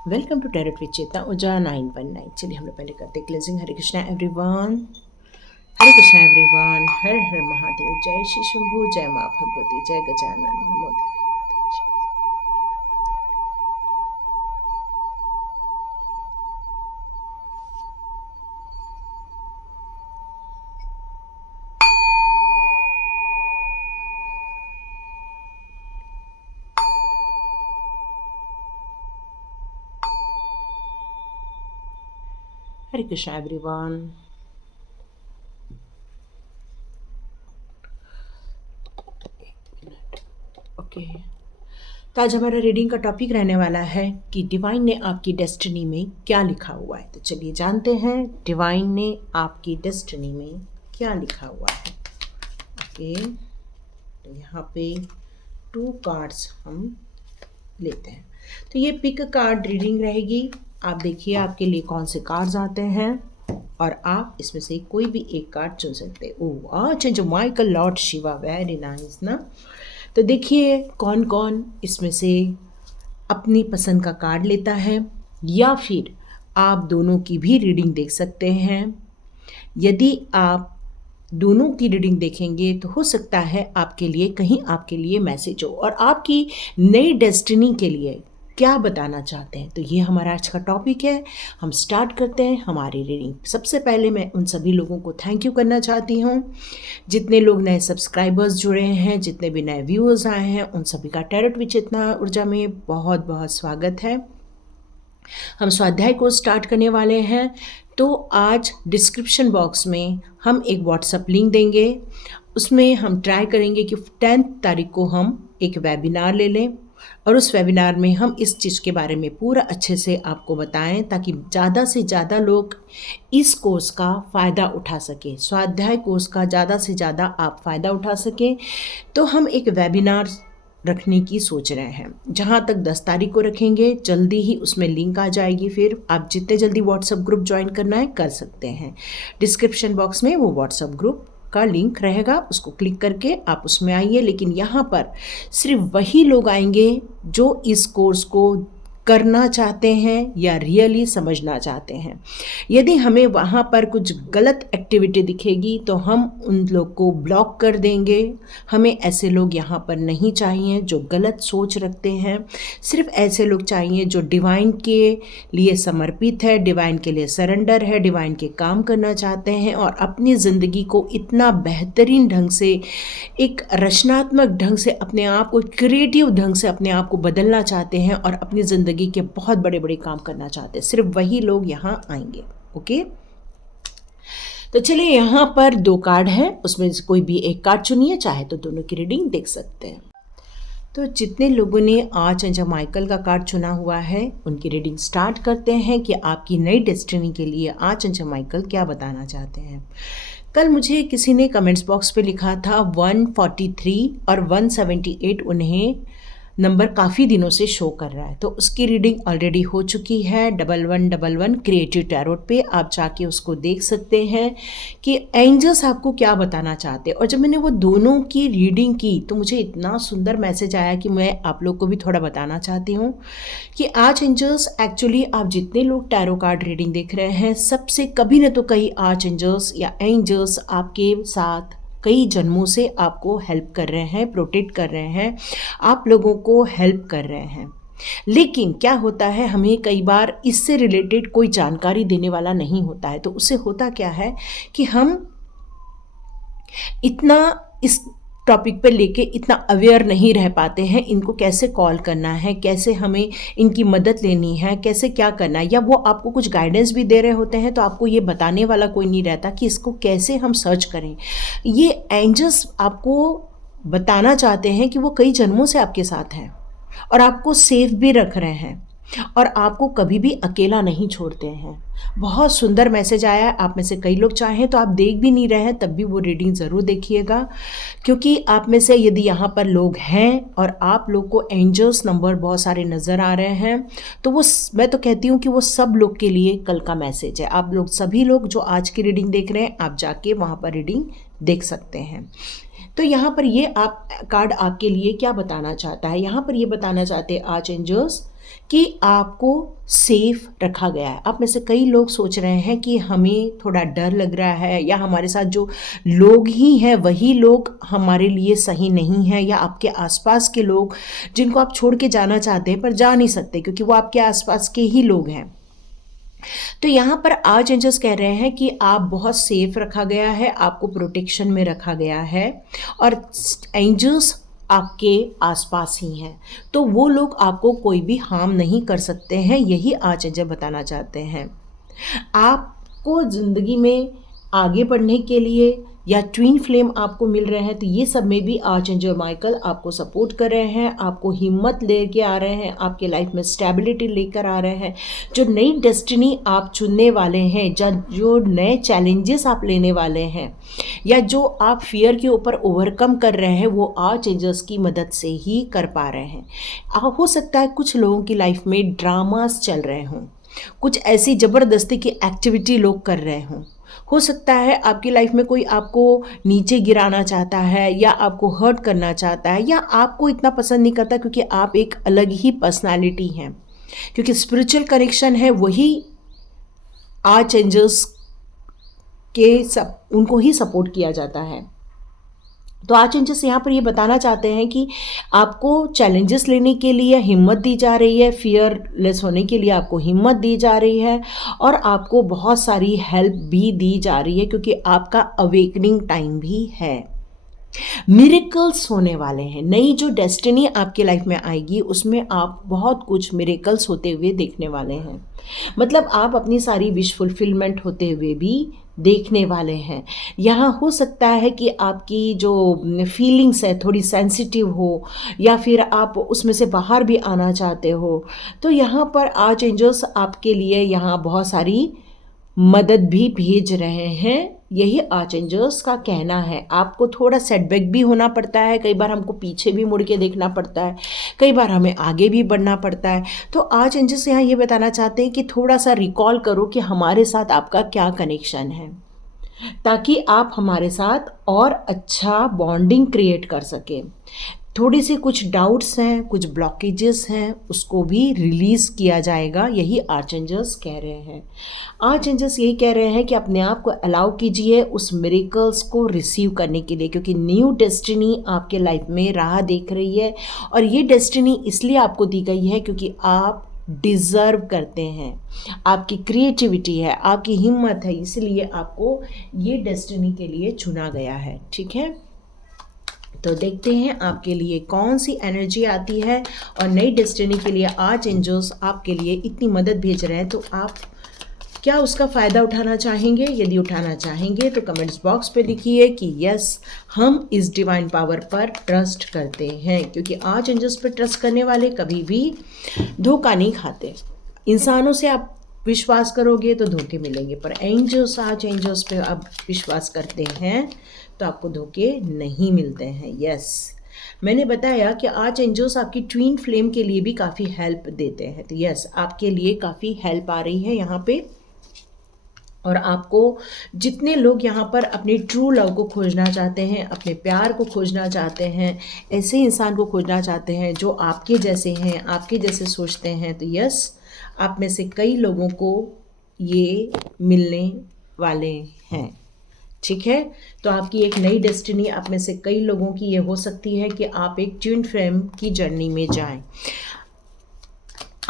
Welcome to tarot with चेतना ऊर्जा 919। चलिए हम लोग पहले करते क्लेंजिंग। हरे कृष्णा एवरीवन, हरे कृष्णा एवरीवन, हर हर महादेव। जय श्री शंभू, जय माँ भगवती, जय गजानन, नमो देवी। हरे कृष्णा एवरीवन। ओके, तो आज हमारा रीडिंग का टॉपिक रहने वाला है कि डिवाइन ने आपकी डेस्टिनी में क्या लिखा हुआ है। तो चलिए जानते हैं डिवाइन ने आपकी डेस्टिनी में क्या लिखा हुआ है। ओके, तो यहाँ पे 2 कार्ड्स हम लेते हैं। तो ये पिक कार्ड रीडिंग रहेगी। आप देखिए आपके लिए कौन से कार्ड्स आते हैं और आप इसमें से कोई भी एक कार्ड चुन सकते हैं। ओह अच्छा, जो Michael Lord Shiva, very nice ना। तो देखिए कौन कौन इसमें से अपनी पसंद का कार्ड लेता है, या फिर आप दोनों की भी रीडिंग देख सकते हैं। यदि आप दोनों की रीडिंग देखेंगे तो हो सकता है आपके लिए कहीं आपके लिए मैसेज हो और आपकी नई डेस्टिनी के लिए क्या बताना चाहते हैं। तो ये हमारा आज का टॉपिक है। हम स्टार्ट करते हैं हमारी रीडिंग। सबसे पहले मैं उन सभी लोगों को थैंक यू करना चाहती हूँ जितने लोग नए सब्सक्राइबर्स जुड़े हैं, जितने भी नए व्यूअर्स आए हैं, उन सभी का टैरोट विद चेतना ऊर्जा में बहुत बहुत स्वागत है। हम स्वाध्याय को स्टार्ट करने वाले हैं। तो आज डिस्क्रिप्शन बॉक्स में हम एक व्हाट्सएप लिंक देंगे। उसमें हम ट्राई करेंगे कि 10 तारीख को हम एक वेबिनार ले लें और उस वेबिनार में हम इस चीज़ के बारे में पूरा अच्छे से आपको बताएं ताकि ज़्यादा से ज़्यादा लोग इस कोर्स का फ़ायदा उठा सकें, स्वाध्याय कोर्स का ज़्यादा से ज़्यादा आप फ़ायदा उठा सकें। तो हम एक वेबिनार रखने की सोच रहे हैं। जहाँ तक 10 तारीख को रखेंगे, जल्दी ही उसमें लिंक आ जाएगी। फिर आप जितने जल्दी व्हाट्सएप ग्रुप ज्वाइन करना है कर सकते हैं। डिस्क्रिप्शन बॉक्स में वो व्हाट्सएप ग्रुप का लिंक रहेगा, उसको क्लिक करके आप उसमें आइए। लेकिन यहाँ पर सिर्फ वही लोग आएंगे जो इस कोर्स को करना चाहते हैं या रियली समझना चाहते हैं। यदि हमें वहाँ पर कुछ गलत एक्टिविटी दिखेगी तो हम उन लोग को ब्लॉक कर देंगे। हमें ऐसे लोग यहाँ पर नहीं चाहिए जो गलत सोच रखते हैं। सिर्फ ऐसे लोग चाहिए जो डिवाइन के लिए समर्पित है, डिवाइन के लिए सरेंडर है, डिवाइन के काम करना चाहते हैं और अपनी ज़िंदगी को इतना बेहतरीन ढंग से, एक रचनात्मक ढंग से, अपने आप को क्रिएटिव ढंग से अपने आप को बदलना चाहते हैं और अपनी ज़िंदगी के बहुत बड़े बड़े काम करना चाहते हैं। सिर्फ वही लोग यहाँ आएंगे। ओके, तो चलिए यहाँ पर 2 कार्ड हैं, उसमें से कोई भी एक कार्ड चुनिए, चाहे तो दोनों की रीडिंग देख सकते हैं। तो जितने लोगों ने आर्चएंजल माइकल का कार्ड चुना हुआ है उनकी रीडिंग स्टार्ट करते हैं कि आपकी नई डेस्टिनी के लिए आर्चएंजल माइकल क्या बताना चाहते हैं। कल मुझे किसी ने कमेंट्स बॉक्स पे लिखा था 143 और 178 उन्हें नंबर काफ़ी दिनों से शो कर रहा है, तो उसकी रीडिंग ऑलरेडी हो चुकी है। 1111 क्रिएटिव टैरोट पे आप जाके उसको देख सकते हैं कि एंजल्स आपको क्या बताना चाहते हैं। और जब मैंने वो दोनों की रीडिंग की तो मुझे इतना सुंदर मैसेज आया कि मैं आप लोग को भी थोड़ा बताना चाहती हूँ कि आज एंजल्स एक्चुअली, आप जितने लोग टैरो कार्ड रीडिंग देख रहे हैं, सबसे कभी न तो कहीं आज एंजल्स या एंजल्स आपके साथ कई जन्मों से आपको हेल्प कर रहे हैं, प्रोटेक्ट कर रहे हैं, आप लोगों को हेल्प कर रहे हैं। लेकिन क्या होता है, हमें कई बार इससे रिलेटेड कोई जानकारी देने वाला नहीं होता है। तो उससे होता क्या है कि हम इतना इस टॉपिक पे लेके इतना अवेयर नहीं रह पाते हैं, इनको कैसे कॉल करना है, कैसे हमें इनकी मदद लेनी है, कैसे क्या करना है, या वो आपको कुछ गाइडेंस भी दे रहे होते हैं तो आपको ये बताने वाला कोई नहीं रहता कि इसको कैसे हम सर्च करें। ये एंजल्स आपको बताना चाहते हैं कि वो कई जन्मों से आपके साथ हैं और आपको सेफ भी रख रहे हैं और आपको कभी भी अकेला नहीं छोड़ते हैं। बहुत सुंदर मैसेज आया है। आप में से कई लोग चाहें तो आप देख भी नहीं रहे हैं तब भी वो रीडिंग ज़रूर देखिएगा, क्योंकि आप में से यदि यहाँ पर लोग हैं और आप लोग को एंजल्स नंबर बहुत सारे नज़र आ रहे हैं तो वो, मैं तो कहती हूँ कि वो सब लोग के लिए कल का मैसेज है। आप लोग सभी लोग जो आज की रीडिंग देख रहे हैं, आप जाके वहाँ पर रीडिंग देख सकते हैं। तो यहाँ पर ये आप कार्ड आपके लिए क्या बताना चाहता है, यहाँ पर ये बताना चाहते हैं आज एंजल्स कि आपको सेफ रखा गया है। आप में से कई लोग सोच रहे हैं कि हमें थोड़ा डर लग रहा है, या हमारे साथ जो लोग ही हैं वही लोग हमारे लिए सही नहीं हैं, या आपके आसपास के लोग जिनको आप छोड़ के जाना चाहते हैं पर जा नहीं सकते क्योंकि वो आपके आसपास के ही लोग हैं। तो यहाँ पर आज एंजल्स कह रहे हैं कि आप बहुत सेफ रखा गया है, आपको प्रोटेक्शन में रखा गया है, और एंजल्स आपके आसपास ही हैं, तो वो लोग आपको कोई भी हार्म नहीं कर सकते हैं। यही आज एंजल बताना चाहते हैं। आपको ज़िंदगी में आगे बढ़ने के लिए या ट्विन फ्लेम आपको मिल रहे हैं, तो ये सब में भी आर्चएंजल माइकल आपको सपोर्ट कर रहे हैं, आपको हिम्मत लेके आ रहे हैं, आपके लाइफ में स्टेबिलिटी लेकर आ रहे हैं। जो नई डेस्टिनी आप चुनने वाले हैं, जो नए चैलेंजेस आप लेने वाले हैं, या जो आप फियर के ऊपर ओवरकम कर रहे हैं, वो आर्चएंजल्स की मदद से ही कर पा रहे हैं। हो सकता है कुछ लोगों की लाइफ में ड्रामास चल रहे हों, कुछ ऐसी ज़बरदस्ती की एक्टिविटी लोग कर रहे हों। हो सकता है आपकी लाइफ में कोई आपको नीचे गिराना चाहता है, या आपको हर्ट करना चाहता है, या आपको इतना पसंद नहीं करता क्योंकि आप एक अलग ही पर्सनालिटी हैं। क्योंकि स्पिरिचुअल कनेक्शन है वही आर्चएंजल्स के उनको ही सपोर्ट किया जाता है। तो आर्चएंजल्स यहाँ पर ये बताना चाहते हैं कि आपको चैलेंजेस लेने के लिए हिम्मत दी जा रही है, फियरलेस होने के लिए आपको हिम्मत दी जा रही है, और आपको बहुत सारी हेल्प भी दी जा रही है क्योंकि आपका अवेकनिंग टाइम भी है। मिरेकल्स होने वाले हैं। नई जो डेस्टिनी आपके लाइफ में आएगी उसमें आप बहुत कुछ मिरेकल्स होते हुए देखने वाले हैं। मतलब आप अपनी सारी विश फुलफिलमेंट होते हुए भी देखने वाले हैं। यहाँ हो सकता है कि आपकी जो फीलिंग्स है थोड़ी सेंसिटिव हो, या फिर आप उसमें से बाहर भी आना चाहते हो, तो यहाँ पर आर्चएंजल्स आपके लिए यहाँ बहुत सारी मदद भी भेज रहे हैं। यही आर्चएंजल्स का कहना है। आपको थोड़ा सेटबैक भी होना पड़ता है, कई बार हमको पीछे भी मुड़ के देखना पड़ता है, कई बार हमें आगे भी बढ़ना पड़ता है। तो आर्चएंजल्स यहाँ ये बताना चाहते हैं कि थोड़ा सा रिकॉल करो कि हमारे साथ आपका क्या कनेक्शन है, ताकि आप हमारे साथ और अच्छा बॉन्डिंग क्रिएट कर सकें। थोड़ी सी कुछ डाउट्स हैं, कुछ ब्लॉकेजेस हैं, उसको भी रिलीज़ किया जाएगा, यही आर्चएंजल्स कह रहे हैं। आर्चएंजल्स यही कह रहे हैं कि अपने आप को अलाउ कीजिए उस मिरेकल्स को रिसीव करने के लिए, क्योंकि न्यू डेस्टिनी आपके लाइफ में राह देख रही है, और ये डेस्टिनी इसलिए आपको दी गई है क्योंकि आप डिज़र्व करते हैं। आपकी क्रिएटिविटी है, आपकी हिम्मत है, इसलिए आपको ये डेस्टिनी के लिए चुना गया है। ठीक है, तो देखते हैं आपके लिए कौन सी एनर्जी आती है, और नई डेस्टिनी के लिए आर्चएंजल्स आपके लिए इतनी मदद भेज रहे हैं, तो आप क्या उसका फ़ायदा उठाना चाहेंगे? यदि उठाना चाहेंगे तो कमेंट्स बॉक्स पे लिखिए कि यस, हम इस डिवाइन पावर पर ट्रस्ट करते हैं, क्योंकि आर्चएंजल्स पर ट्रस्ट करने वाले कभी भी धोखा नहीं खाते। इंसानों से आप विश्वास करोगे तो धोखे मिलेंगे, पर एंजल्स, आर्चएंजल्स पे आप विश्वास करते हैं तो आपको धोखे नहीं मिलते हैं। यस, मैंने बताया कि आर्चएंजल्स आपकी ट्विन फ्लेम के लिए भी काफ़ी हेल्प देते हैं। तो यस, आपके लिए काफ़ी हेल्प आ रही है यहाँ पे, और आपको जितने लोग यहाँ पर अपने ट्रू लव को खोजना चाहते हैं, अपने प्यार को खोजना चाहते हैं, ऐसे इंसान को खोजना चाहते हैं जो आपके जैसे हैं, आपके जैसे सोचते हैं, तो यस, आप में से कई लोगों को ये मिलने वाले हैं। ठीक है, तो आपकी एक नई डेस्टिनी आप में से कई लोगों की ये हो सकती है कि आप एक ट्विन फ्लेम की जर्नी में जाएं।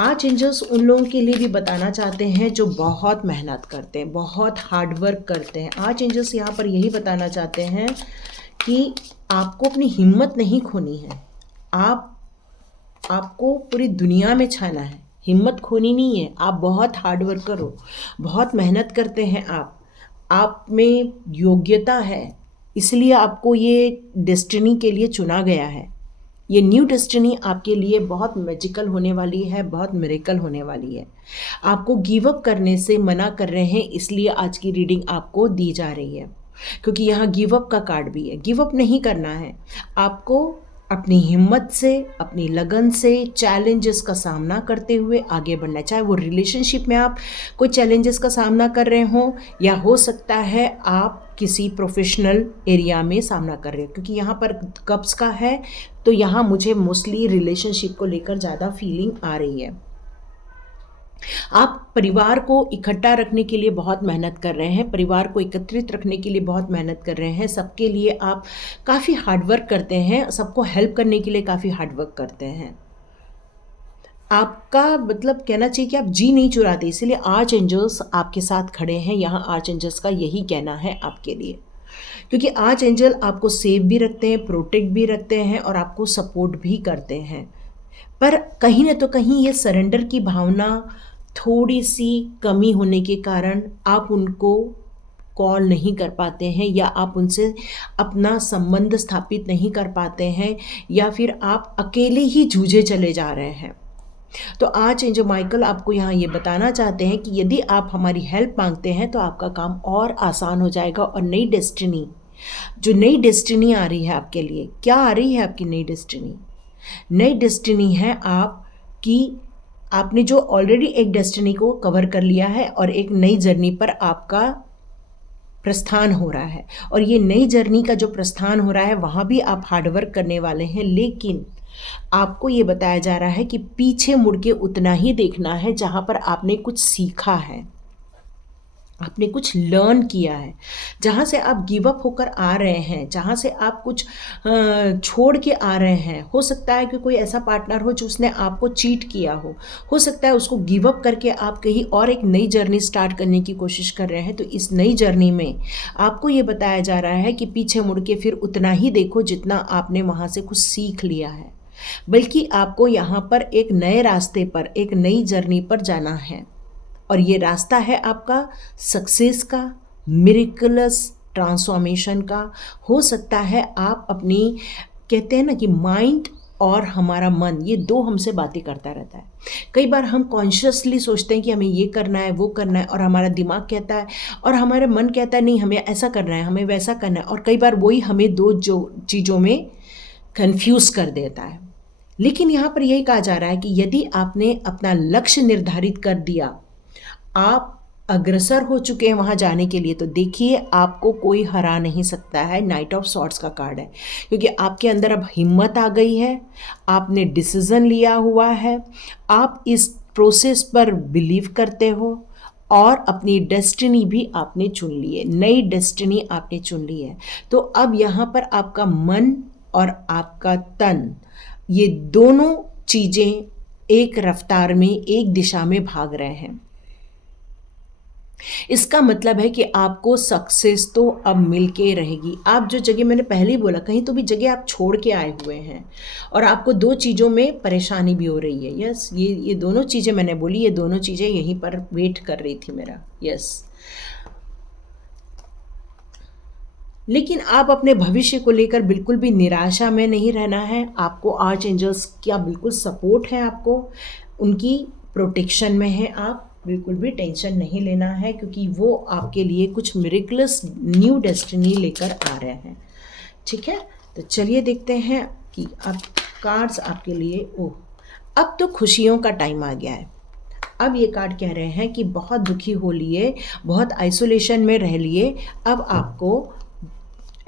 आर्चएंजल्स उन लोगों के लिए भी बताना चाहते हैं जो बहुत मेहनत करते हैं, बहुत हार्ड वर्क करते हैं। आर्चएंजल्स यहाँ पर यही बताना चाहते हैं कि आपको अपनी हिम्मत नहीं खोनी है, आपको पूरी दुनिया में छाना है, हिम्मत खोनी नहीं है। आप बहुत हार्ड वर्क करो, बहुत मेहनत करते हैं, आप में योग्यता है, इसलिए आपको ये डेस्टिनी के लिए चुना गया है। ये न्यू डेस्टिनी आपके लिए बहुत मैजिकल होने वाली है, बहुत मिरेकल होने वाली है। आपको गिव अप करने से मना कर रहे हैं, इसलिए आज की रीडिंग आपको दी जा रही है, क्योंकि यहाँ गिव अप का कार्ड भी है। गिव अप नहीं करना है, आपको अपनी हिम्मत से, अपनी लगन से चैलेंजेस का सामना करते हुए आगे बढ़ना है। चाहे वो रिलेशनशिप में आप कोई चैलेंजेस का सामना कर रहे हो, या हो सकता है आप किसी प्रोफेशनल एरिया में सामना कर रहे हो, क्योंकि यहाँ पर कप्स का है, तो यहाँ मुझे मोस्टली रिलेशनशिप को लेकर ज़्यादा फीलिंग आ रही है। आप परिवार को इकट्ठा रखने के लिए बहुत मेहनत कर रहे हैं, परिवार को एकत्रित रखने के लिए बहुत मेहनत कर रहे हैं, सबके लिए आप काफ़ी हार्डवर्क करते हैं, सबको हेल्प करने के लिए काफ़ी हार्डवर्क करते हैं। आपका मतलब कहना चाहिए कि आप जी नहीं चुराते, इसीलिए आर्च एंजल्स आपके साथ खड़े हैं। यहाँ आर्च एंजल्स का यही कहना है आपके लिए, क्योंकि आर्च एंजल आपको सेव भी रखते हैं, प्रोटेक्ट भी रखते हैं और आपको सपोर्ट भी करते हैं। पर कहीं ना तो कहीं ये सरेंडर की भावना थोड़ी सी कमी होने के कारण आप उनको कॉल नहीं कर पाते हैं, या आप उनसे अपना संबंध स्थापित नहीं कर पाते हैं, या फिर आप अकेले ही जूझे चले जा रहे हैं। तो आज एंजल माइकल आपको यहाँ ये बताना चाहते हैं कि यदि आप हमारी हेल्प मांगते हैं तो आपका काम और आसान हो जाएगा, और नई डेस्टिनी, जो नई डेस्टिनी आ रही है आपके लिए, क्या आ रही है आपकी नई डेस्टिनी? नई डेस्टिनी है आपकी, आपने जो ऑलरेडी एक डेस्टिनी को कवर कर लिया है और एक नई जर्नी पर आपका प्रस्थान हो रहा है। और ये नई जर्नी का जो प्रस्थान हो रहा है वहाँ भी आप हार्डवर्क करने वाले हैं, लेकिन आपको ये बताया जा रहा है कि पीछे मुड़ के उतना ही देखना है जहाँ पर आपने कुछ सीखा है, आपने कुछ लर्न किया है। जहाँ से आप गिव अप होकर आ रहे हैं, जहाँ से आप कुछ छोड़ के आ रहे हैं, हो सकता है कि कोई ऐसा पार्टनर हो जो उसने आपको चीट किया हो सकता है उसको गिव अप करके आप कहीं और एक नई जर्नी स्टार्ट करने की कोशिश कर रहे हैं। तो इस नई जर्नी में आपको ये बताया जा रहा है कि पीछे मुड़ के फिर उतना ही देखो जितना आपने वहाँ से कुछ सीख लिया है, बल्कि आपको यहाँ पर एक नए रास्ते पर, एक नई जर्नी पर जाना है। और ये रास्ता है आपका सक्सेस का, मिरेकलस ट्रांसफॉर्मेशन का। हो सकता है आप अपनी, कहते हैं ना कि माइंड और हमारा मन, ये दो हमसे बातें करता रहता है। कई बार हम कॉन्शियसली सोचते हैं कि हमें ये करना है, वो करना है, और हमारा दिमाग कहता है और हमारे मन कहता है नहीं हमें ऐसा करना है, हमें वैसा करना है। और कई बार वही हमें दो चीज़ों में कंफ्यूज कर देता है। लेकिन यहाँ पर यही कहा जा रहा है कि यदि आपने अपना लक्ष्य निर्धारित कर दिया, आप अग्रसर हो चुके हैं वहाँ जाने के लिए, तो देखिए आपको कोई हरा नहीं सकता है। नाइट ऑफ सॉर्ड्स का कार्ड है, क्योंकि आपके अंदर अब हिम्मत आ गई है, आपने डिसीजन लिया हुआ है, आप इस प्रोसेस पर बिलीव करते हो और अपनी डेस्टिनी भी आपने चुन ली है, नई डेस्टिनी आपने चुन ली है। तो अब यहाँ पर आपका मन और आपका तन, ये दोनों चीज़ें एक रफ्तार में, एक दिशा में भाग रहे हैं। इसका मतलब है कि आपको सक्सेस तो अब मिल के रहेगी। आप जो जगह, मैंने पहले ही बोला, कहीं तो भी जगह आप छोड़ के आए हुए हैं और आपको दो चीज़ों में परेशानी भी हो रही है। यस, ये दोनों चीज़ें मैंने बोली, ये दोनों चीज़ें यहीं पर वेट कर रही थी मेरा। यस, लेकिन आप अपने भविष्य को लेकर बिल्कुल भी निराशा में नहीं रहना है। आपको आर्च एंजल्स का बिल्कुल सपोर्ट है, आपको उनकी प्रोटेक्शन में है। आप बिल्कुल भी टेंशन नहीं लेना है, क्योंकि वो आपके लिए कुछ मिरेकलस न्यू डेस्टिनी लेकर आ रहे हैं। ठीक है, तो चलिए देखते हैं कि अब कार्ड्स आपके लिए। ओह, अब तो खुशियों का टाइम आ गया है। अब ये कार्ड कह रहे हैं कि बहुत दुखी हो लिए, बहुत आइसोलेशन में रह लिए, अब आपको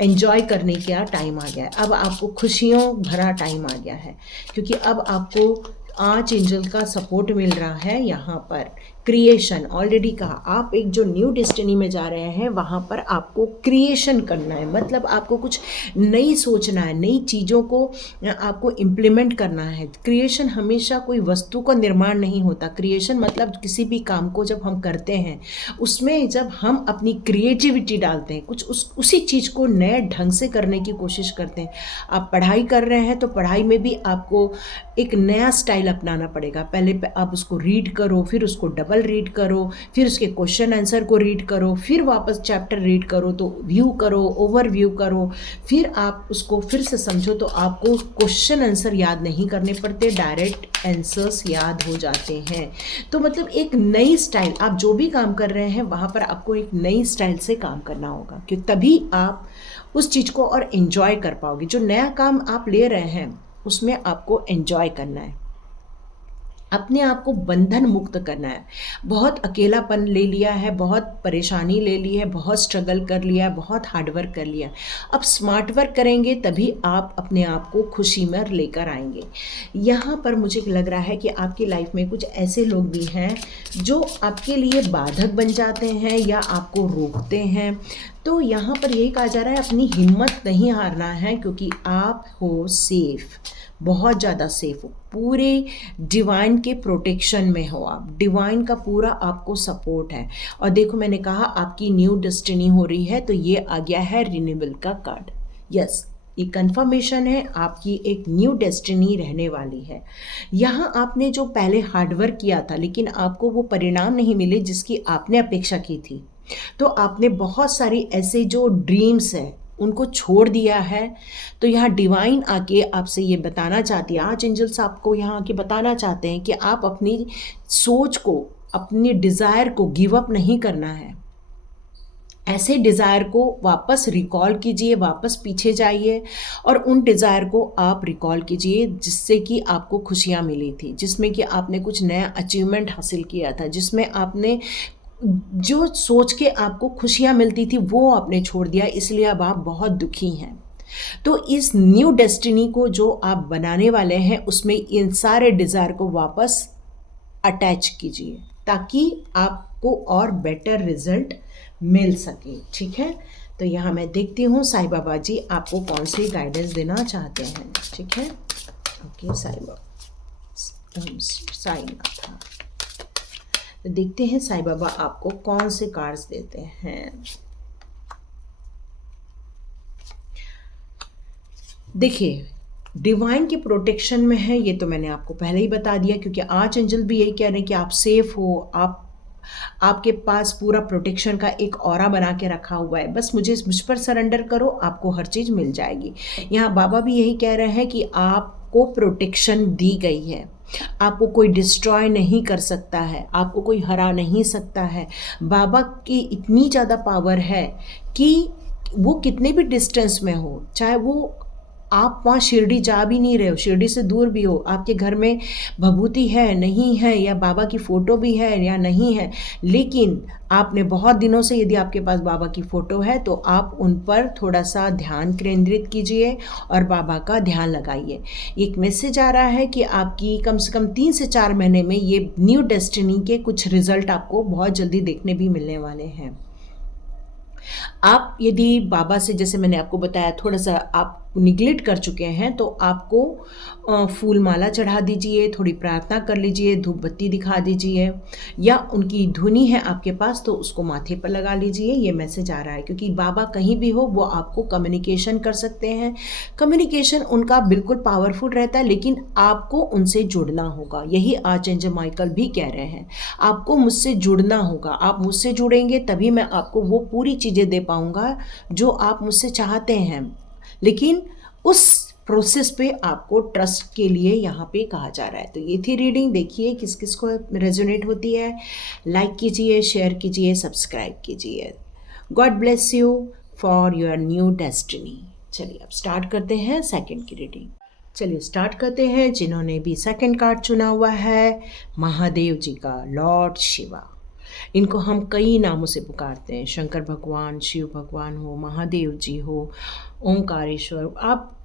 एंजॉय करने का टाइम आ गया है, अब आपको खुशियों भरा टाइम आ गया है, क्योंकि अब आपको आर्च एंजल का सपोर्ट मिल रहा है। यहाँ पर क्रिएशन, ऑलरेडी कहा, आप एक जो न्यू डेस्टिनी में जा रहे हैं वहाँ पर आपको क्रिएशन करना है, मतलब आपको कुछ नई सोचना है, नई चीज़ों को आपको इम्प्लीमेंट करना है। क्रिएशन हमेशा कोई वस्तु का निर्माण नहीं होता। क्रिएशन मतलब किसी भी काम को जब हम करते हैं उसमें जब हम अपनी क्रिएटिविटी डालते हैं, कुछ उसी चीज़ को नए ढंग से करने की कोशिश करते हैं। आप पढ़ाई कर रहे हैं तो पढ़ाई में भी आपको एक नया स्टाइल अपनाना पड़ेगा। पहले आप उसको रीड करो, फिर उसको डबल रीड करो, फिर उसके क्वेश्चन आंसर को रीड करो, फिर वापस चैप्टर रीड करो, तो व्यू करो, ओवरव्यू करो, फिर आप उसको फिर से समझो। तो आपको क्वेश्चन आंसर याद नहीं करने पड़ते, डायरेक्ट आंसर्स याद हो जाते हैं। तो मतलब एक नई स्टाइल, आप जो भी काम कर रहे हैं वहाँ पर आपको एक नई स्टाइल से काम करना होगा, क्योंकि तभी आप उस चीज़ को और एंजॉय कर पाओगे। जो नया काम आप ले रहे हैं उसमें आपको एंजॉय करना है। अपने आप को बंधन मुक्त करना है। बहुत अकेलापन ले लिया है, बहुत परेशानी ले ली है, बहुत स्ट्रगल कर लिया है, बहुत हार्ड वर्क कर लिया। अब स्मार्ट वर्क करेंगे तभी आप अपने आप को खुशी में लेकर आएंगे। यहाँ पर मुझे लग रहा है कि आपकी लाइफ में कुछ ऐसे लोग भी हैं जो आपके लिए बाधक बन जाते हैं या आपको रोकते हैं। तो यहाँ पर यही कहा जा रहा है, अपनी हिम्मत नहीं हारना है, क्योंकि आप हो सेफ, बहुत ज़्यादा सेफ हो, पूरे डिवाइन के प्रोटेक्शन में हो आप, डिवाइन का पूरा आपको सपोर्ट है। और देखो मैंने कहा आपकी न्यू डेस्टिनी हो रही है, तो ये आ गया है रिन्यूअल का कार्ड। यस, ये कंफर्मेशन है, आपकी एक न्यू डेस्टिनी रहने वाली है। यहाँ आपने जो पहले हार्डवर्क किया था लेकिन आपको वो परिणाम नहीं मिले जिसकी आपने अपेक्षा की थी, तो आपने बहुत सारी ऐसे जो ड्रीम्स हैं उनको छोड़ दिया है। तो यहाँ डिवाइन आके आपसे ये बताना चाहती है, आर्च एंजल्स आपको यहाँ आके बताना चाहते हैं कि आप अपनी सोच को, अपनी डिज़ायर को गिव अप नहीं करना है। ऐसे डिज़ायर को वापस रिकॉल कीजिए, वापस पीछे जाइए और उन डिज़ायर को आप रिकॉल कीजिए जिससे कि आपको खुशियाँ मिली थी, जिसमें कि आपने कुछ नया अचीवमेंट हासिल किया था, जिसमें आपने जो सोच के आपको खुशियाँ मिलती थी वो आपने छोड़ दिया, इसलिए अब आप बहुत दुखी हैं। तो इस न्यू डेस्टिनी को जो आप बनाने वाले हैं उसमें इन सारे डिज़ायर को वापस अटैच कीजिए ताकि आपको और बेटर रिजल्ट मिल सके। ठीक है, तो यहाँ मैं देखती हूँ साईं बाबा जी आपको कौन सी गाइडेंस देना चाहते हैं। ठीक है, ओके साईं बाबा, साईं नाथ। तो देखते हैं साईं बाबा आपको कौन से कार्ड्स देते हैं। देखिए, डिवाइन की प्रोटेक्शन में है, ये तो मैंने आपको पहले ही बता दिया, क्योंकि आर्च एंजल भी यही कह रहे हैं कि आप सेफ हो, आपके पास पूरा प्रोटेक्शन का एक ऑरा बना के रखा हुआ है। बस मुझ पर सरेंडर करो, आपको हर चीज़ मिल जाएगी। यहाँ बाबा भी यही कह रहे हैं कि आपको प्रोटेक्शन दी गई है, आपको कोई डिस्ट्रॉय नहीं कर सकता है, आपको कोई हरा नहीं सकता है। बाबा की इतनी ज़्यादा पावर है कि वो कितने भी डिस्टेंस में हो, चाहे वो आप वहाँ शिरडी जा भी नहीं रहे हो, शिरडी से दूर भी हो, आपके घर में भभूति है नहीं है, या बाबा की फ़ोटो भी है या नहीं है, लेकिन आपने बहुत दिनों से, यदि आपके पास बाबा की फ़ोटो है तो आप उन पर थोड़ा सा ध्यान केंद्रित कीजिए और बाबा का ध्यान लगाइए। एक मैसेज आ रहा है कि आपकी कम से कम 3 से 4 महीने में ये न्यू डेस्टिनी के कुछ रिजल्ट आपको बहुत जल्दी देखने भी मिलने वाले हैं। आप यदि बाबा से, जैसे मैंने आपको बताया, थोड़ा सा आप निगलेक्ट कर चुके हैं, तो आपको फूल माला चढ़ा दीजिए, थोड़ी प्रार्थना कर लीजिए, धूप बत्ती दिखा दीजिए, या उनकी धुनी है आपके पास तो उसको माथे पर लगा लीजिए। ये मैसेज आ रहा है क्योंकि बाबा कहीं भी हो वो आपको कम्युनिकेशन कर सकते हैं। कम्युनिकेशन उनका बिल्कुल पावरफुल रहता है, लेकिन आपको उनसे जुड़ना होगा। यही आर्चएंजल माइकल भी कह रहे हैं, आपको मुझसे जुड़ना होगा। आप मुझसे जुड़ेंगे तभी मैं आपको वो पूरी चीज़ें दे पाऊँगा जो आप मुझसे चाहते हैं, लेकिन उस प्रोसेस पे आपको ट्रस्ट के लिए यहाँ पे कहा जा रहा है। तो ये थी रीडिंग, देखिए किस किस को रेजोनेट होती है। लाइक कीजिए, शेयर कीजिए, सब्सक्राइब कीजिए। God bless you for your new destiny. चलिए अब स्टार्ट करते हैं सेकंड की रीडिंग। चलिए स्टार्ट करते हैं। जिन्होंने भी सेकंड कार्ड चुना हुआ है, महादेव जी का, लॉर्ड शिवा। इनको हम कई नामों से पुकारते हैं, शंकर भगवान, शिव भगवान हो, महादेव जी हो, ओंकारेश्वर। आप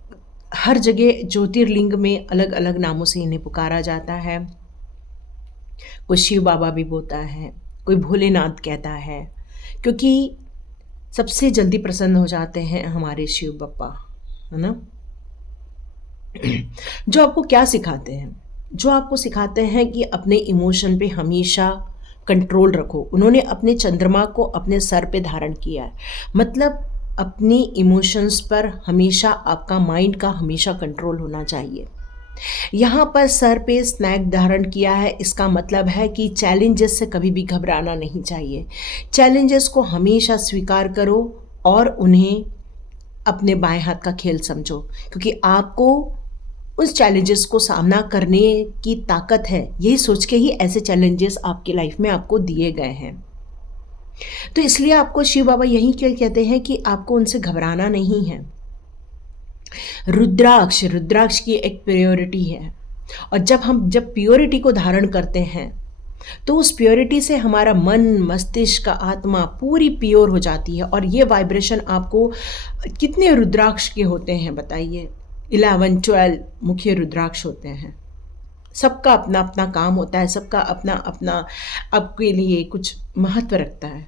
हर जगह ज्योतिर्लिंग में अलग अलग नामों से इन्हें पुकारा जाता है। कोई शिव बाबा भी बोलता है, कोई भोलेनाथ कहता है, क्योंकि सबसे जल्दी प्रसन्न हो जाते हैं हमारे शिव बाबा, है ना। जो आपको क्या सिखाते हैं? जो आपको सिखाते हैं कि अपने इमोशन पे हमेशा कंट्रोल रखो। उन्होंने अपने चंद्रमा को अपने सर पे धारण किया है, मतलब अपनी इमोशंस पर हमेशा आपका माइंड का हमेशा कंट्रोल होना चाहिए। यहाँ पर सर पे स्नैक धारण किया है, इसका मतलब है कि चैलेंजेस से कभी भी घबराना नहीं चाहिए। चैलेंजेस को हमेशा स्वीकार करो और उन्हें अपने बाएं हाथ का खेल समझो, क्योंकि आपको उस चैलेंजेस को सामना करने की ताकत है। यही सोच के ही ऐसे चैलेंजेस आपकी लाइफ में आपको दिए गए हैं। तो इसलिए आपको शिव बाबा यही क्या कहते हैं कि आपको उनसे घबराना नहीं है। रुद्राक्ष की एक प्रायोरिटी है। और जब प्योरिटी को धारण करते हैं तो उस प्योरिटी से हमारा मन, मस्तिष्क, आत्मा पूरी प्योर हो जाती है। और ये वाइब्रेशन आपको, कितने रुद्राक्ष के होते हैं बताइए? 11, 12 मुख्य रुद्राक्ष होते हैं। सबका अपना अपना काम होता है, सबका अपना अपना आपके लिए कुछ महत्व रखता है।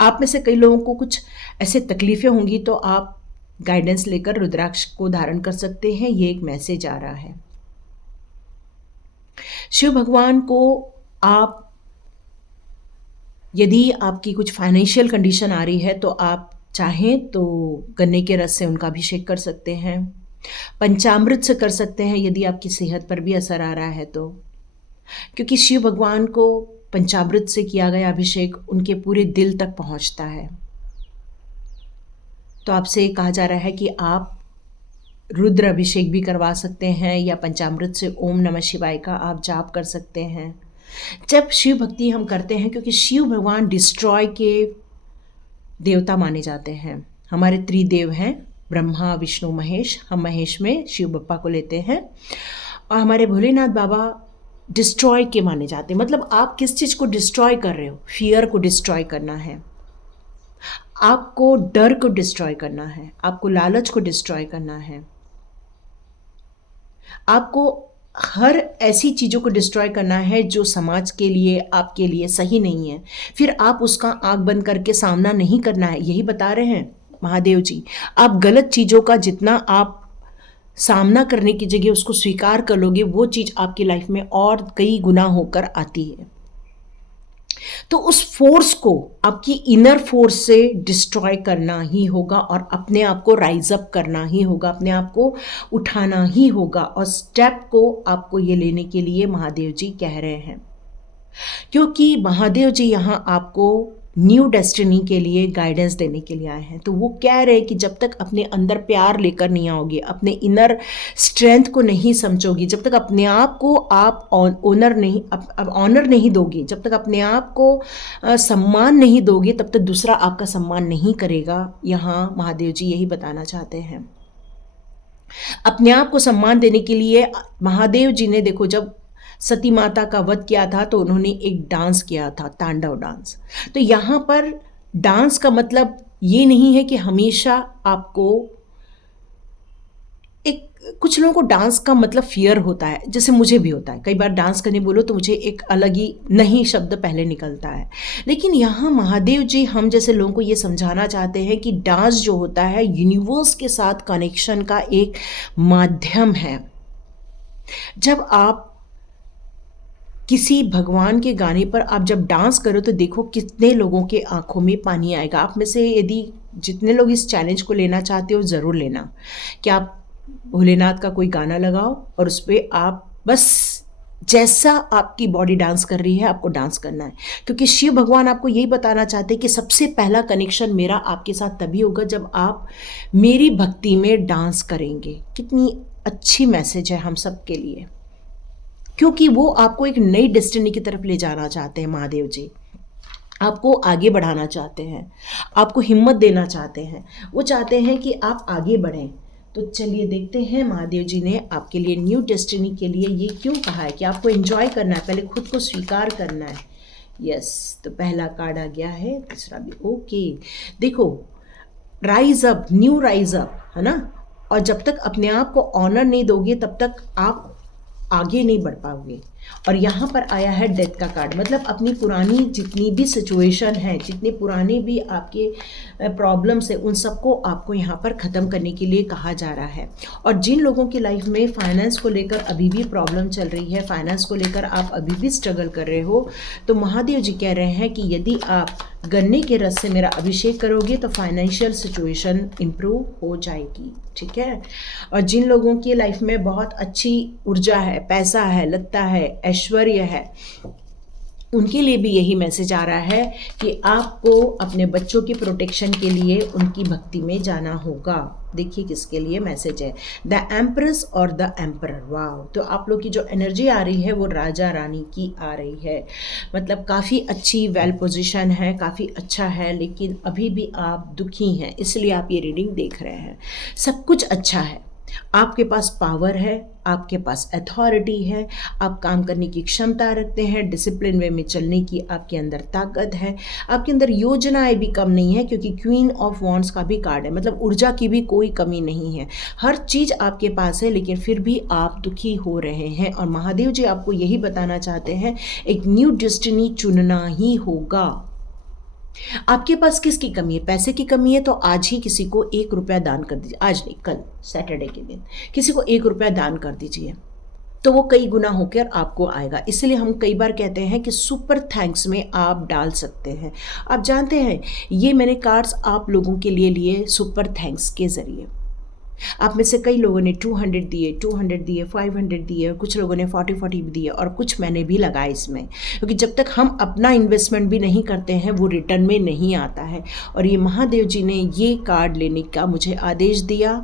आप में से कई लोगों को कुछ ऐसे तकलीफ़ें होंगी तो आप गाइडेंस लेकर रुद्राक्ष को धारण कर सकते हैं। ये एक मैसेज आ रहा है। शिव भगवान को आप, यदि आपकी कुछ फाइनेंशियल कंडीशन आ रही है तो आप चाहें तो गन्ने के रस से उनका अभिषेक कर सकते हैं, पंचामृत से कर सकते हैं यदि आपकी सेहत पर भी असर आ रहा है तो, क्योंकि शिव भगवान को पंचामृत से किया गया अभिषेक उनके पूरे दिल तक पहुंचता है। तो आपसे कहा जा रहा है कि आप रुद्र अभिषेक भी करवा सकते हैं या पंचामृत से ओम नमः शिवाय का आप जाप कर सकते हैं। जब शिव भक्ति हम करते हैं, क्योंकि शिव भगवान डिस्ट्रॉय के देवता माने जाते हैं। हमारे त्रिदेव हैं ब्रह्मा, विष्णु, महेश। हम महेश में शिव बप्पा को लेते हैं। और हमारे भोलेनाथ बाबा डिस्ट्रॉय के माने जाते हैं। मतलब आप किस चीज़ को डिस्ट्रॉय कर रहे हो? फियर को डिस्ट्रॉय करना है, आपको डर को डिस्ट्रॉय करना है, आपको लालच को डिस्ट्रॉय करना है, आपको हर ऐसी चीज़ों को डिस्ट्रॉय करना है जो समाज के लिए, आपके लिए सही नहीं है। फिर आप उसका आंख बंद करके सामना नहीं करना है। यही बता रहे हैं महादेव जी। आप गलत चीज़ों का जितना आप सामना करने की जगह उसको स्वीकार कर लोगे, वो चीज़ आपकी लाइफ में और कई गुना होकर आती है। तो उस फोर्स को, आपकी इनर फोर्स से डिस्ट्रॉय करना ही होगा और अपने आप को राइज अप करना ही होगा, अपने आप को उठाना ही होगा। और स्टेप को आपको ये लेने के लिए महादेव जी कह रहे हैं, क्योंकि महादेव जी यहाँ आपको न्यू डेस्टिनी के लिए गाइडेंस देने के लिए आए हैं। तो वो कह रहे हैं कि जब तक अपने अंदर प्यार लेकर नहीं आओगे, अपने इनर स्ट्रेंथ को नहीं समझोगे, जब तक अपने आप को आप ऑनर नहीं दोगे, जब तक अपने आप को सम्मान नहीं दोगे, तब तक दूसरा आपका सम्मान नहीं करेगा। यहाँ महादेव जी यही बताना चाहते हैं। अपने आप को सम्मान देने के लिए महादेव जी ने, देखो, जब सती माता का वध किया था तो उन्होंने एक डांस किया था, तांडव डांस। तो यहाँ पर डांस का मतलब ये नहीं है कि हमेशा आपको कुछ लोगों को डांस का मतलब फियर होता है, जैसे मुझे भी होता है। कई बार डांस करने बोलो तो मुझे एक अलग ही नहीं शब्द पहले निकलता है। लेकिन यहाँ महादेव जी हम जैसे लोगों को ये समझाना चाहते हैं कि डांस जो होता है यूनिवर्स के साथ कनेक्शन का एक माध्यम है। जब आप किसी भगवान के गाने पर आप जब डांस करो तो देखो कितने लोगों के आंखों में पानी आएगा। आप में से यदि जितने लोग इस चैलेंज को लेना चाहते हो ज़रूर लेना कि आप भोलेनाथ का कोई गाना लगाओ और उस पर आप बस जैसा आपकी बॉडी डांस कर रही है आपको डांस करना है। क्योंकि शिव भगवान आपको यही बताना चाहते हैं कि सबसे पहला कनेक्शन मेरा आपके साथ तभी होगा जब आप मेरी भक्ति में डांस करेंगे। कितनी अच्छी मैसेज है हम सब के लिए, क्योंकि वो आपको एक नई डेस्टिनी की तरफ ले जाना चाहते हैं महादेव जी। आपको आगे बढ़ाना चाहते हैं, आपको हिम्मत देना चाहते हैं। वो चाहते हैं कि आप आगे बढ़ें। तो चलिए देखते हैं महादेव जी ने आपके लिए न्यू डेस्टिनी के लिए ये क्यों कहा है कि आपको एंजॉय करना है, पहले खुद को स्वीकार करना है। यस, तो पहला कार्ड आ गया है, दूसरा भी ओके। देखो, rise up, new rise up, है ना। और जब तक अपने आप को ऑनर नहीं दोगे तब तक आप आगे नहीं बढ़ पाओगे। और यहाँ पर आया है डेथ का कार्ड, मतलब अपनी पुरानी जितनी भी सिचुएशन है, जितने पुराने भी आपके प्रॉब्लम्स है, उन सबको आपको यहाँ पर ख़त्म करने के लिए कहा जा रहा है। और जिन लोगों की लाइफ में फाइनेंस को लेकर अभी भी प्रॉब्लम चल रही है, फाइनेंस को लेकर आप अभी भी स्ट्रगल कर रहे हो, तो महादेव जी कह रहे हैं कि यदि आप गन्ने के रस से मेरा अभिषेक करोगे तो फाइनेंशियल सिचुएशन इम्प्रूव हो जाएगी। ठीक है। और जिन लोगों की लाइफ में बहुत अच्छी ऊर्जा है, पैसा है, लत्ता है, ऐश्वर्य है, उनके लिए भी यही मैसेज आ रहा है कि आपको अपने बच्चों की प्रोटेक्शन के लिए उनकी भक्ति में जाना होगा। देखिए किसके लिए मैसेज है, द एम्प्रेस और द एम्परर। वाह, तो आप लोग की जो एनर्जी आ रही है वो राजा रानी की आ रही है। मतलब काफ़ी अच्छी वेल पोजीशन है, काफ़ी अच्छा है, लेकिन अभी भी आप दुखी हैं, इसलिए आप ये रीडिंग देख रहे हैं। सब कुछ अच्छा है, आपके पास पावर है, आपके पास अथॉरिटी है, आप काम करने की क्षमता रखते हैं, डिसिप्लिन वे में चलने की आपके अंदर ताकत है, आपके अंदर योजनाएं भी कम नहीं है, क्योंकि क्वीन ऑफ वॉन्ड्स का भी कार्ड है, मतलब ऊर्जा की भी कोई कमी नहीं है, हर चीज़ आपके पास है, लेकिन फिर भी आप दुखी हो रहे हैं। और महादेव जी आपको यही बताना चाहते हैं, एक न्यू डेस्टिनी चुनना ही होगा। आपके पास किसकी कमी है? पैसे की कमी है तो आज ही किसी को 1 रुपया दान कर दीजिए, आज नहीं कल सैटरडे के दिन किसी को 1 रुपया दान कर दीजिए, तो वो कई गुना होकर आपको आएगा। इसलिए हम कई बार कहते हैं कि सुपर थैंक्स में आप डाल सकते हैं। आप जानते हैं ये मैंने कार्ड्स आप लोगों के लिए लिए सुपर थैंक्स के ज़रिए। आप में से कई लोगों ने 200 दिए, 200 दिए, 500 दिए, कुछ लोगों ने 40 भी दिए, और कुछ मैंने भी लगाए इसमें, क्योंकि जब तक हम अपना इन्वेस्टमेंट भी नहीं करते हैं वो रिटर्न में नहीं आता है। और ये महादेव जी ने ये कार्ड लेने का मुझे आदेश दिया,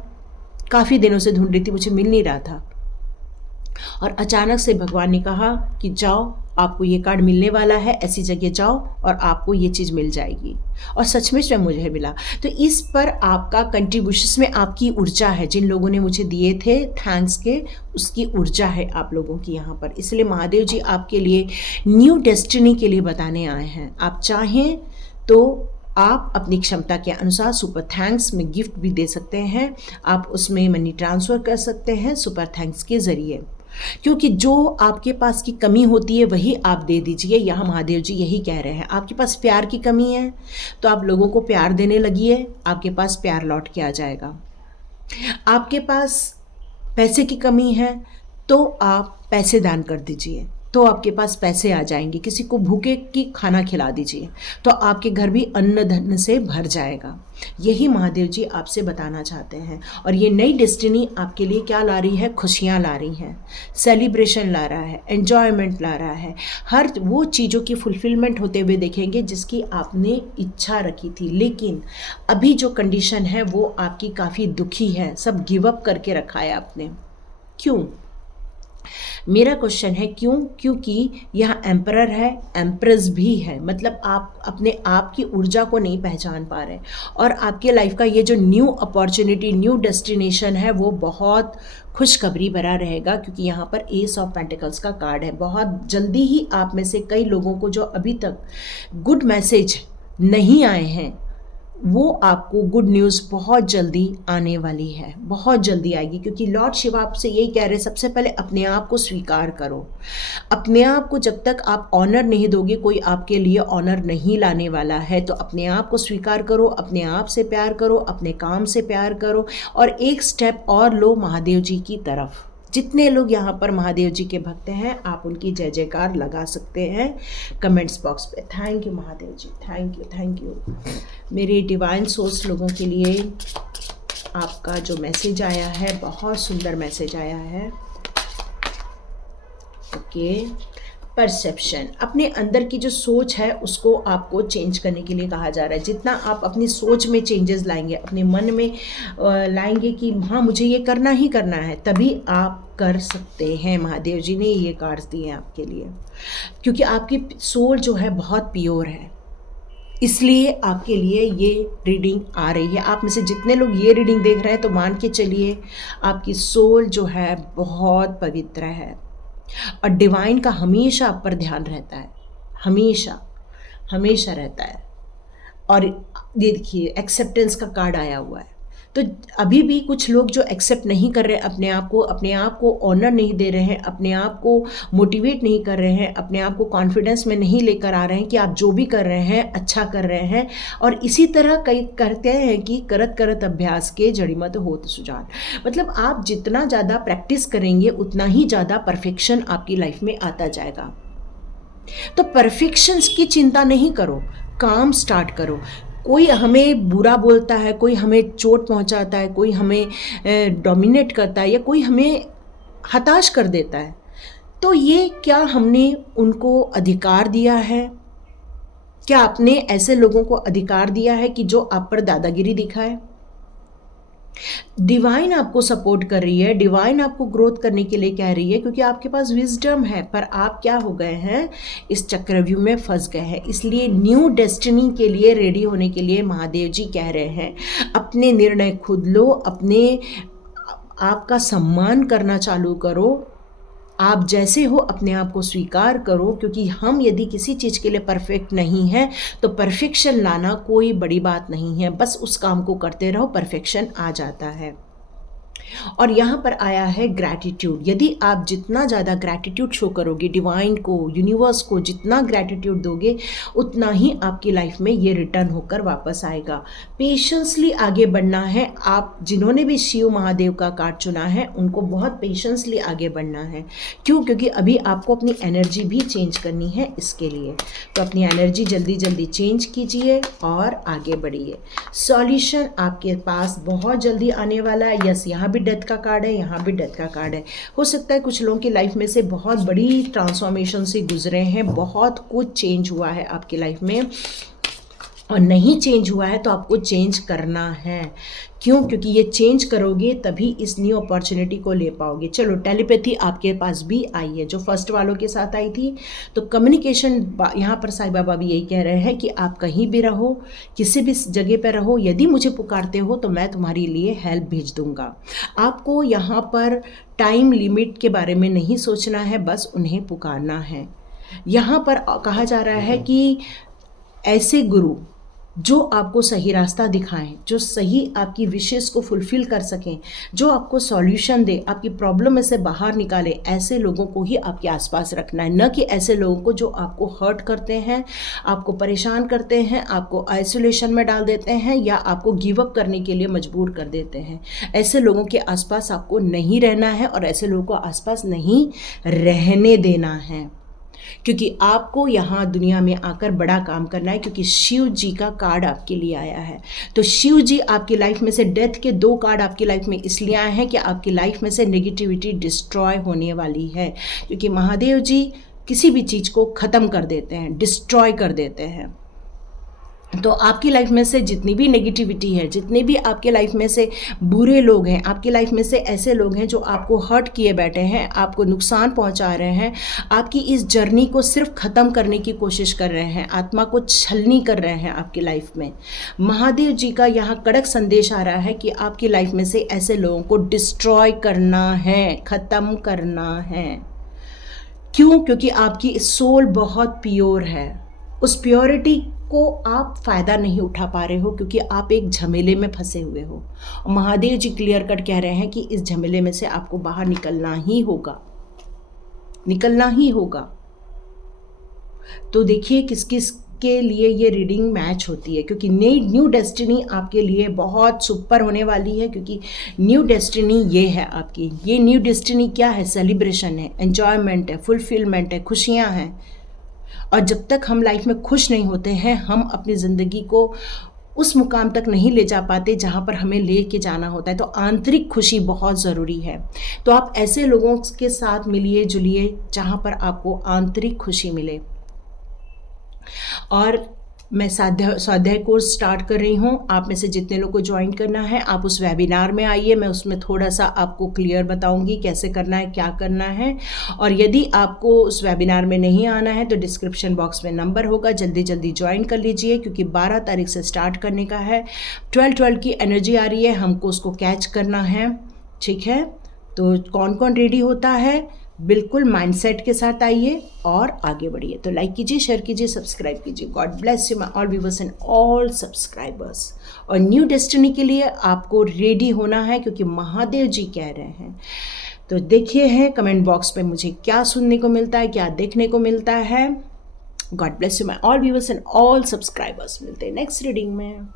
काफ़ी दिनों से ढूंढ रही थी, मुझे मिल नहीं रहा था, और अचानक से भगवान ने कहा कि जाओ, आपको ये कार्ड मिलने वाला है, ऐसी जगह जाओ और आपको ये चीज़ मिल जाएगी। और सचमुच में मुझे मिला। तो इस पर आपका कंट्रीब्यूशन में आपकी ऊर्जा है, जिन लोगों ने मुझे दिए थे थैंक्स के, उसकी ऊर्जा है आप लोगों की यहाँ पर। इसलिए महादेव जी आपके लिए न्यू डेस्टिनी के लिए बताने आए हैं। आप चाहें तो आप अपनी क्षमता के अनुसार सुपर थैंक्स में गिफ्ट भी दे सकते हैं, आप उसमें मनी ट्रांसफ़र कर सकते हैं सुपर थैंक्स के ज़रिए, क्योंकि जो आपके पास की कमी होती है वही आप दे दीजिए। यहाँ महादेव जी यही कह रहे हैं। आपके पास प्यार की कमी है तो आप लोगों को प्यार देने लगिए, आपके पास प्यार लौट के आ जाएगा। आपके पास पैसे की कमी है तो आप पैसे दान कर दीजिए, तो आपके पास पैसे आ जाएंगे। किसी को भूखे की खाना खिला दीजिए तो आपके घर भी अन्न धन से भर जाएगा। यही महादेव जी आपसे बताना चाहते हैं। और ये नई डेस्टिनी आपके लिए क्या ला रही है? खुशियाँ ला रही हैं, सेलिब्रेशन ला रहा है, एन्जॉयमेंट ला रहा है, हर वो चीज़ों की फुलफिलमेंट होते हुए देखेंगे जिसकी आपने इच्छा रखी थी। लेकिन अभी जो कंडीशन है वो आपकी काफ़ी दुखी है, सब गिव अप करके रखा है आपने। क्यों? मेरा क्वेश्चन है क्यों? क्योंकि यहाँ एम्परर है, एम्प्रेस भी है, मतलब आप अपने आप की ऊर्जा को नहीं पहचान पा रहे, और आपके लाइफ का ये जो न्यू अपॉर्चुनिटी, न्यू डेस्टिनेशन है वो बहुत खुशखबरी भरा रहेगा, क्योंकि यहाँ पर एस ऑफ पेंटिकल्स का कार्ड है। बहुत जल्दी ही आप में से कई लोगों को जो अभी तक गुड मैसेज नहीं आए हैं वो आपको गुड न्यूज़ बहुत जल्दी आने वाली है, बहुत जल्दी आएगी, क्योंकि लॉर्ड शिव आपसे यही कह रहे हैं, सबसे पहले अपने आप को स्वीकार करो। अपने आप को जब तक आप ऑनर नहीं दोगे कोई आपके लिए ऑनर नहीं लाने वाला है। तो अपने आप को स्वीकार करो, अपने आप से प्यार करो, अपने काम से प्यार करो, और एक स्टेप और लो महादेव जी की तरफ। जितने लोग यहाँ पर महादेव जी के भक्त हैं आप उनकी जय जयकार लगा सकते हैं कमेंट्स बॉक्स पे। Thank you Mahadev ji, thank you, thank you. मेरे डिवाइन सोर्स लोगों के लिए आपका जो मैसेज आया है, बहुत सुंदर मैसेज आया है। ओके, परसेप्शन, अपने अंदर की जो सोच है उसको आपको चेंज करने के लिए कहा जा रहा है। जितना आप अपनी सोच में चेंजेस लाएंगे, अपने मन में लाएंगे कि हाँ मुझे ये करना ही करना है, तभी आप कर सकते हैं। महादेव जी ने ये कार्ड्स दिए हैं आपके लिए, क्योंकि आपकी सोल जो है बहुत प्योर है, इसलिए आपके लिए ये रीडिंग आ रही है। आप में से जितने लोग ये रीडिंग देख रहे हैं तो मान के चलिए आपकी सोल जो है बहुत पवित्र है, और डिवाइन का हमेशा आप पर ध्यान रहता है, हमेशा हमेशा रहता है। और ये देखिए एक्सेप्टेंस का कार्ड आया हुआ है। तो अभी भी कुछ लोग जो एक्सेप्ट नहीं कर रहे अपने आप को ऑनर नहीं दे रहे हैं, अपने आप को मोटिवेट नहीं कर रहे हैं, अपने आप को कॉन्फिडेंस में नहीं लेकर आ रहे हैं कि आप जो भी कर रहे हैं अच्छा कर रहे हैं। और इसी तरह कई कहते हैं कि करत करत अभ्यास के जड़िमत होत सुजान, मतलब आप जितना ज़्यादा प्रैक्टिस करेंगे उतना ही ज़्यादा परफेक्शन आपकी लाइफ में आता जाएगा। तो परफेक्शंस की चिंता नहीं करो, काम स्टार्ट करो। कोई हमें बुरा बोलता है, कोई हमें चोट पहुंचाता है, कोई हमें डोमिनेट करता है, या कोई हमें हताश कर देता है, तो ये क्या हमने उनको अधिकार दिया है? क्या आपने ऐसे लोगों को अधिकार दिया है कि जो आप पर दादागिरी दिखाए? डिवाइन आपको सपोर्ट कर रही है, डिवाइन आपको ग्रोथ करने के लिए कह रही है, क्योंकि आपके पास विजडम है, पर आप क्या हो गए हैं, इस चक्रव्यूह में फंस गए हैं। इसलिए न्यू डेस्टिनी के लिए रेडी होने के लिए महादेव जी कह रहे हैं अपने निर्णय खुद लो, अपने आपका सम्मान करना चालू करो। आप जैसे हो अपने आप को स्वीकार करो, क्योंकि हम यदि किसी चीज़ के लिए परफेक्ट नहीं हैं तो परफेक्शन लाना कोई बड़ी बात नहीं है, बस उस काम को करते रहो, परफेक्शन आ जाता है। और यहाँ पर आया है ग्रैटिट्यूड। यदि आप जितना ज़्यादा ग्रैटिट्यूड शो करोगे डिवाइन को, यूनिवर्स को जितना ग्रैटिट्यूड दोगे, उतना ही आपकी लाइफ में ये रिटर्न होकर वापस आएगा। पेशेंसली आगे बढ़ना है। आप जिन्होंने भी शिव महादेव का कार्ड चुना है उनको बहुत पेशेंसली आगे बढ़ना है। क्यों? क्योंकि अभी आपको अपनी एनर्जी भी चेंज करनी है इसके लिए। तो अपनी एनर्जी जल्दी जल्दी चेंज कीजिए और आगे बढ़िए। सॉल्यूशन आपके पास बहुत जल्दी आने वाला है। यस, यहाँ भी डेथ का कार्ड है, यहाँ भी डेथ का कार्ड है। हो सकता है कुछ लोगों की लाइफ में से बहुत बड़ी ट्रांसफॉर्मेशन से गुजरे हैं, बहुत कुछ चेंज हुआ है आपकी लाइफ में, और नहीं चेंज हुआ है तो आपको चेंज करना है। क्यों? क्योंकि ये चेंज करोगे तभी इस न्यू अपॉर्चुनिटी को ले पाओगे। चलो, टेलीपैथी आपके पास भी आई है जो फर्स्ट वालों के साथ आई थी। तो कम्युनिकेशन, यहाँ पर साईं बाबा भी यही कह रहे हैं कि आप कहीं भी रहो, किसी भी जगह पर रहो, यदि मुझे पुकारते हो तो मैं तुम्हारे लिए हेल्प भेज दूंगा। आपको यहाँ पर टाइम लिमिट के बारे में नहीं सोचना है, बस उन्हें पुकारना है। यहाँ पर कहा जा रहा है कि ऐसे गुरु जो आपको सही रास्ता दिखाएं, जो सही आपकी विशेष को फुलफ़िल कर सकें, जो आपको सॉल्यूशन दे, आपकी प्रॉब्लम में से बाहर निकाले, ऐसे लोगों को ही आपके आसपास रखना है, न कि ऐसे लोगों को जो आपको हर्ट करते हैं, आपको परेशान करते हैं, आपको आइसोलेशन में डाल देते हैं या आपको गिव अप करने के लिए मजबूर कर देते हैं। ऐसे लोगों के आसपास आपको नहीं रहना है और ऐसे लोगों को आसपास नहीं रहने देना है, क्योंकि आपको यहाँ दुनिया में आकर बड़ा काम करना है। क्योंकि शिव जी का कार्ड आपके लिए आया है। तो शिव जी आपकी लाइफ में से डेथ के 2 कार्ड आपकी लाइफ में इसलिए आए हैं कि आपकी लाइफ में से नेगेटिविटी डिस्ट्रॉय होने वाली है। क्योंकि महादेव जी किसी भी चीज़ को ख़त्म कर देते हैं, डिस्ट्रॉय कर देते हैं। तो आपकी लाइफ में से जितनी भी नेगेटिविटी है, जितने भी आपके लाइफ में से बुरे लोग हैं, आपकी लाइफ में से ऐसे लोग हैं जो आपको हर्ट किए बैठे हैं, आपको नुकसान पहुंचा रहे हैं, आपकी इस जर्नी को सिर्फ ख़त्म करने की कोशिश कर रहे हैं, आत्मा को छलनी कर रहे हैं आपकी लाइफ में, महादेव जी का यहाँ कड़क संदेश आ रहा है कि आपकी लाइफ में से ऐसे लोगों को डिस्ट्रॉय करना है, ख़त्म करना है। क्यों? क्योंकि आपकी सोल बहुत प्योर है। उस प्योरिटी को आप फ़ायदा नहीं उठा पा रहे हो क्योंकि आप एक झमेले में फंसे हुए हो। और महादेव जी क्लियर कट कह रहे हैं कि इस झमेले में से आपको बाहर निकलना ही होगा, निकलना ही होगा। तो देखिए किस किस के लिए ये रीडिंग मैच होती है, क्योंकि न्यू डेस्टिनी आपके लिए बहुत सुपर होने वाली है। क्योंकि न्यू डेस्टिनी ये है आपकी। ये न्यू डेस्टिनी क्या है? सेलिब्रेशन है, एन्जॉयमेंट है, फुलफिलमेंट है, खुशियाँ हैं। और जब तक हम लाइफ में खुश नहीं होते हैं, हम अपनी ज़िंदगी को उस मुकाम तक नहीं ले जा पाते जहाँ पर हमें ले के जाना होता है। तो आंतरिक खुशी बहुत ज़रूरी है। तो आप ऐसे लोगों के साथ मिलिए जुलिए जहाँ पर आपको आंतरिक खुशी मिले। और मैं स्वाध्याय कोर्स स्टार्ट कर रही हूँ। आप में से जितने लोग को ज्वाइन करना है, आप उस वेबिनार में आइए। मैं उसमें थोड़ा सा आपको क्लियर बताऊँगी कैसे करना है, क्या करना है। और यदि आपको उस वेबिनार में नहीं आना है तो डिस्क्रिप्शन बॉक्स में नंबर होगा, जल्दी जल्दी ज्वाइन कर लीजिए, क्योंकि 12 तारीख से स्टार्ट करने का है। 12 की एनर्जी आ रही है, हमको उसको कैच करना है। ठीक है, तो कौन कौन रेडी होता है? बिल्कुल माइंडसेट के साथ आइए और आगे बढ़िए। तो लाइक कीजिए, शेयर कीजिए, सब्सक्राइब कीजिए। God bless you my all viewers and all subscribers. और न्यू डेस्टिनी के लिए आपको रेडी होना है, क्योंकि महादेव जी कह रहे हैं। तो देखिए हैं कमेंट बॉक्स पे मुझे क्या सुनने को मिलता है, क्या देखने को मिलता है। God bless you my all viewers and all subscribers. मिलते हैं नेक्स्ट रीडिंग में।